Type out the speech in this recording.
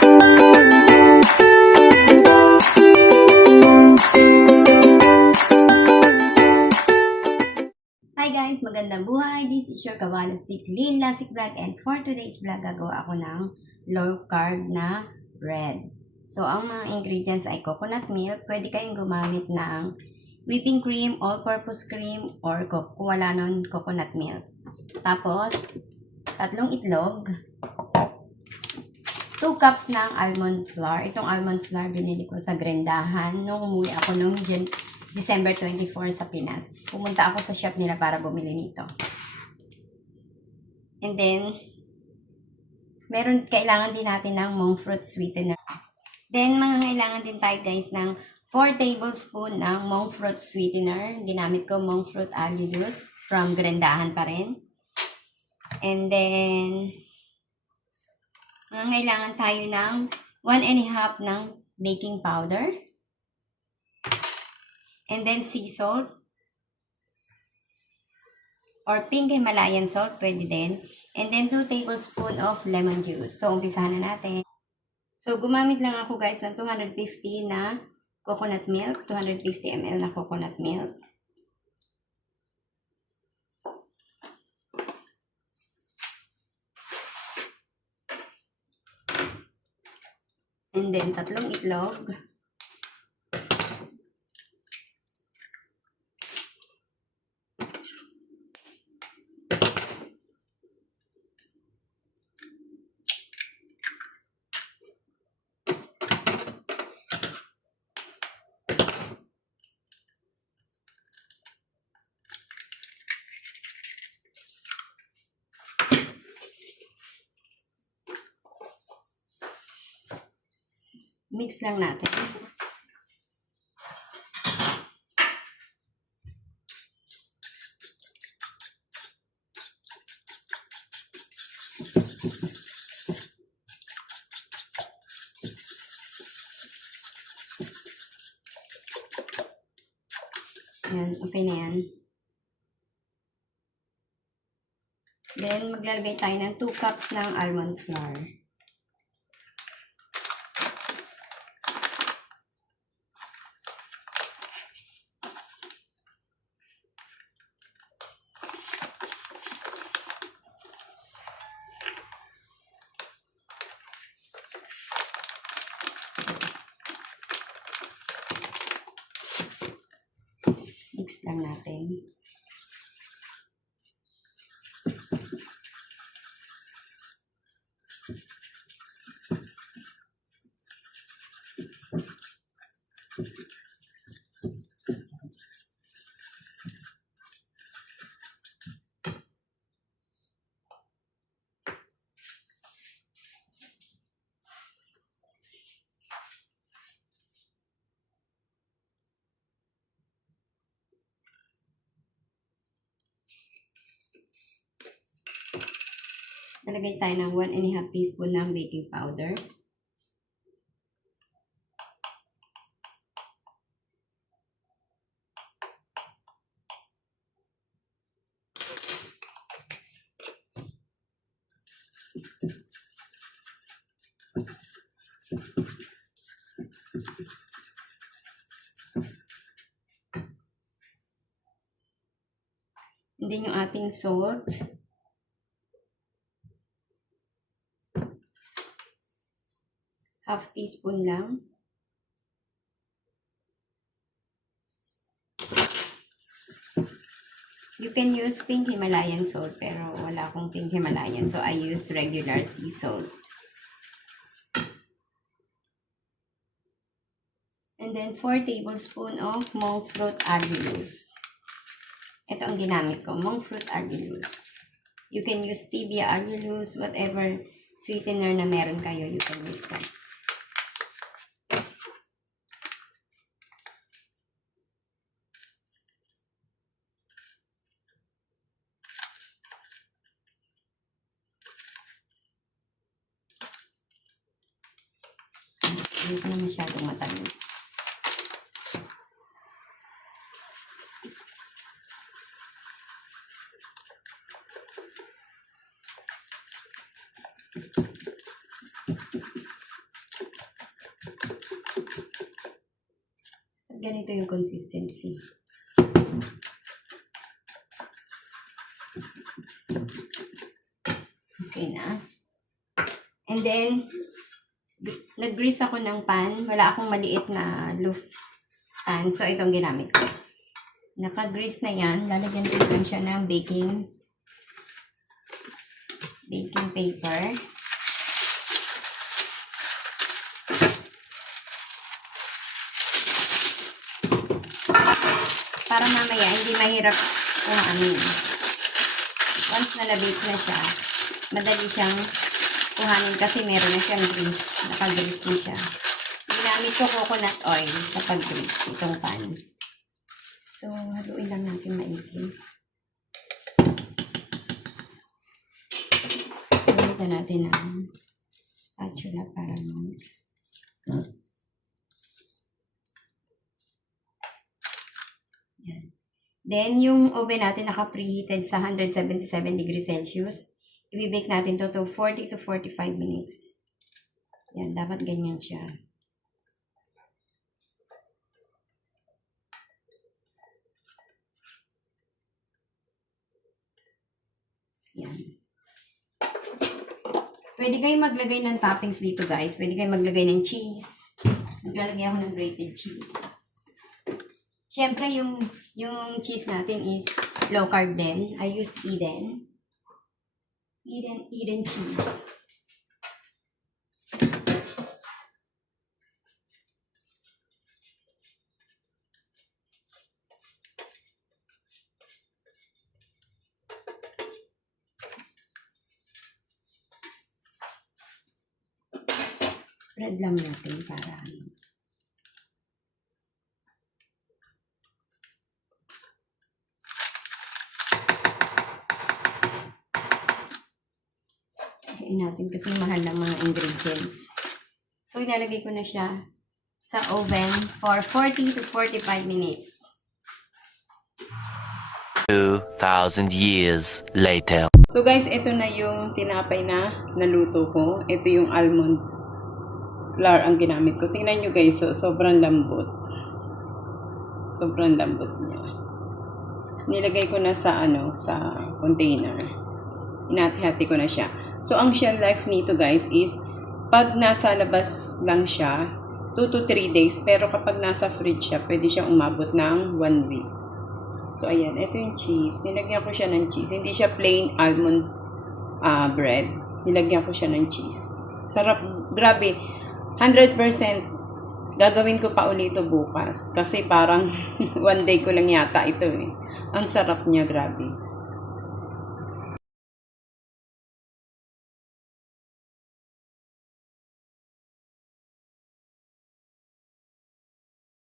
Hi guys! Magandang buhay! This is your Kawalastik Lynn Lasik Vlog, and for today's vlog, gagawa ako ng low carb na bread. So, ang mga ingredients ay coconut milk. Pwede kayong gumamit ng whipping cream, all-purpose cream, or kung wala nun, coconut milk. Tapos, 3 itlog, 2 cups ng almond flour. Itong almond flour binili ko sa Grendahan nung umuwi ako nung December 24 sa Pinas. Pumunta ako sa shop nila para bumili nito. And then, kailangan din natin ng monk fruit sweetener. Then, kailangan din tayo guys ng 4 tablespoon ng monk fruit sweetener. Ginamit ko monk fruit allulose from Grendahan pa rin. And then, kailangan tayo ng 1½ ng baking powder. And then sea salt or pink Himalayan salt, pwede din. And then 2 tablespoons of lemon juice. So, umpisahan na natin. So, gumamit lang ako guys ng 250 na coconut milk. 250 ml na coconut milk. And then 3 itlog. Mix lang natin. Yan, okay na yan. Then, maglalagay tayo ng 2 cups ng almond flour. Mix lang natin. Nalagay tayo ng 1½ teaspoon ng baking powder. And then yung ating salt. ½ teaspoon lang. You can use pink Himalayan salt, pero wala akong pink Himalayan, so I use regular sea salt. And then 4 tablespoons of monk fruit allulose. Ito ang ginamit ko, monk fruit allulose. You can use stevia allulose, whatever sweetener na meron kayo, you can use that. Hindi ko na masyadong matamis. ganito yung consistency. Okay na. And then, nag-grease ako ng pan. Wala akong maliit na loaf pan. So, itong ginamit ko. Naka-grease na yan. Lalagyan ko lang siya ng baking paper. Para mamaya, hindi mahirap kuhanin. Once na na-bake na siya, madali siyang kuhanin kasi meron na siyang grease. Naka-grease din siya. Ginamit ko coconut oil sa pag-grease itong pan. So, haluin lang natin maigi. Gamitan natin ng spatula para yan. Then, yung oven natin naka-preheated sa 177 degrees Celsius. I-bake natin to 40 to 45 minutes. Yan, dapat ganyan siya. Yan. Pwede kayong maglagay ng toppings dito, guys. Pwede kayong maglagay ng cheese. Naglalagay ako ng grated cheese. Siyempre, yung cheese natin is low carb din. I use Eden cheese. Spread lang natin para natin kasi mahal ng mga ingredients. So, ilalagay ko na siya sa oven for 40 to 45 minutes. 2,000 years later. So guys, ito na yung tinapay na naluto ko. Ito yung almond flour ang ginamit ko. Tingnan nyo guys, so, sobrang lambot. Sobrang lambot niya. Nilagay ko na sa sa container. Inati-hati ko na siya. So, ang shelf life nito guys is, pag nasa labas lang siya, 2 to 3 days. Pero kapag nasa fridge siya, pwede siyang umabot ng 1 week. So, ayan. Ito yung cheese. Nilagyan ko siya ng cheese. Hindi siya plain almond bread. Nilagyan ko siya ng cheese. Sarap. Grabe. 100%. Gagawin ko pa ulit ito bukas. Kasi parang 1 day ko lang yata ito eh. Ang sarap niya. Grabe.